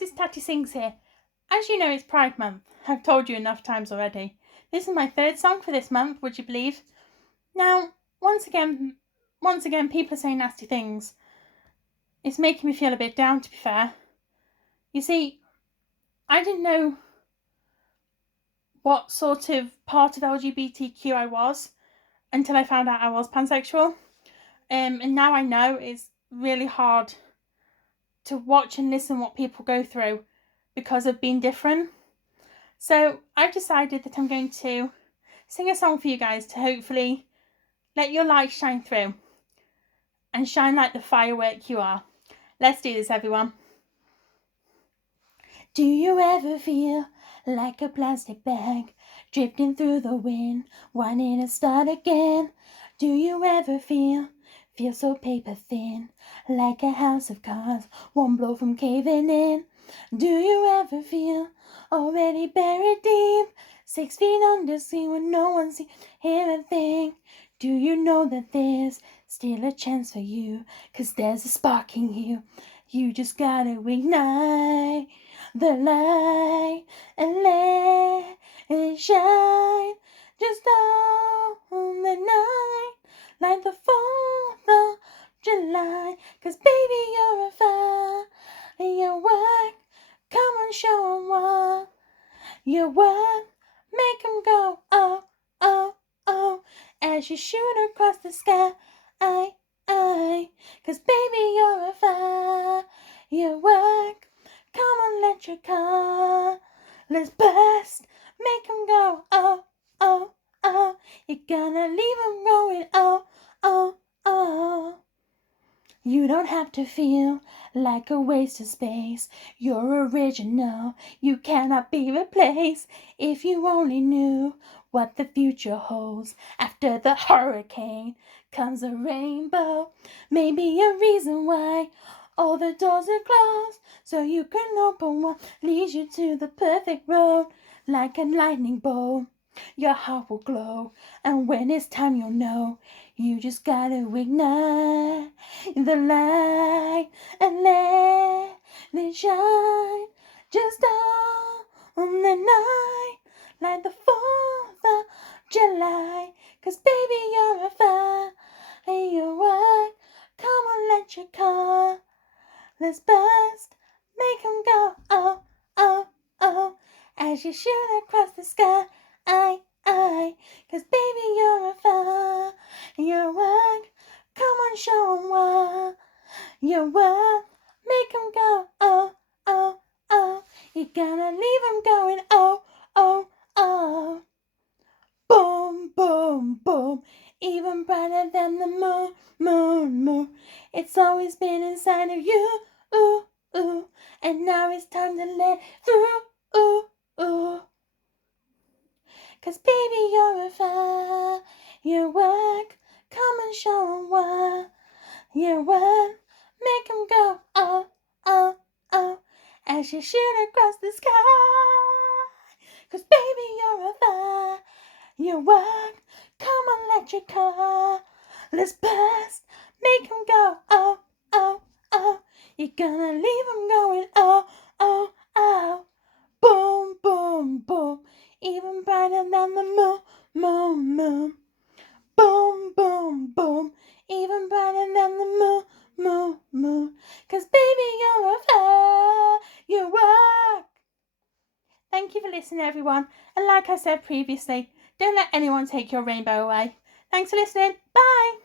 guys, it's Tatty Sings here. As you know, it's Pride Month. I've told you enough times already. This is my third song for this month, would you believe? Now, once again, people are saying nasty things. It's making me feel a bit down, to be fair. You see, I didn't know what sort of part of LGBTQ I was until I found out I was pansexual. And now I know it's really hard to watch and listen what people go through because of being different. So I've decided that I'm going to sing a song for you guys to hopefully let your light shine through and shine like the firework you are. Let's do this, everyone. Do you ever feel like a plastic bag drifting through the wind, wanting to start again? Do you ever feel so paper thin, like a house of cards, one blow from caving in? Do you ever feel already buried deep, 6 feet under sea when no one sees, hear a thing? Do you know that there's still a chance for you, 'cause there's a spark in you? You just gotta ignite the light and let it shine just on the night, like the 4th of July. 'Cause baby, you're a firework. Come on, show 'em what you're worth. Make 'em go, oh, oh, oh, as you shoot across the sky. 'Cause baby, you're a firework. Come on, let your colors burst. Make 'em go, oh, oh, oh. You're gonna leave 'em going, oh, oh, oh. You don't have to feel like a waste of space. You're original, you cannot be replaced. If you only knew what the future holds, after the hurricane comes a rainbow. Maybe a reason why all the doors are closed, so you can open one, leads you to the perfect road. Like a lightning bolt, your heart will glow, and when it's time you'll know. You just gotta ignite the light and let it shine just on the night, like the 4th of July. 'Cause baby, you're a firework. Come on, let your colors burst. Make 'em go, oh, oh, oh, as you shoot across the sky. 'Cause baby, you're a firework. Come on, show 'em what you're worth. Make 'em go, oh, oh, oh. You're gonna leave 'em going, oh, oh, oh. Boom, boom, boom. Even brighter than the moon, moon, moon. It's always been inside of you, ooh, ooh. And now it's time to let through, ooh, ooh. 'Cause baby, you're a firework. Come and show 'em what you're worth. Make 'em go, oh, oh, oh, as you shoot across the sky. 'Cause baby, you're a firework. Come on, let your colors burst. Make 'em go, oh, oh, oh. You're gonna leave 'em going, oh, oh, oh. Boom, boom, boom. Even brighter than the moon, moon, moon. Boom, boom, boom. Even brighter than the moon, moon, moon. 'Cause baby, you're a firework. Thank you for listening, everyone. And like I said previously, don't let anyone take your rainbow away. Thanks for listening. Bye.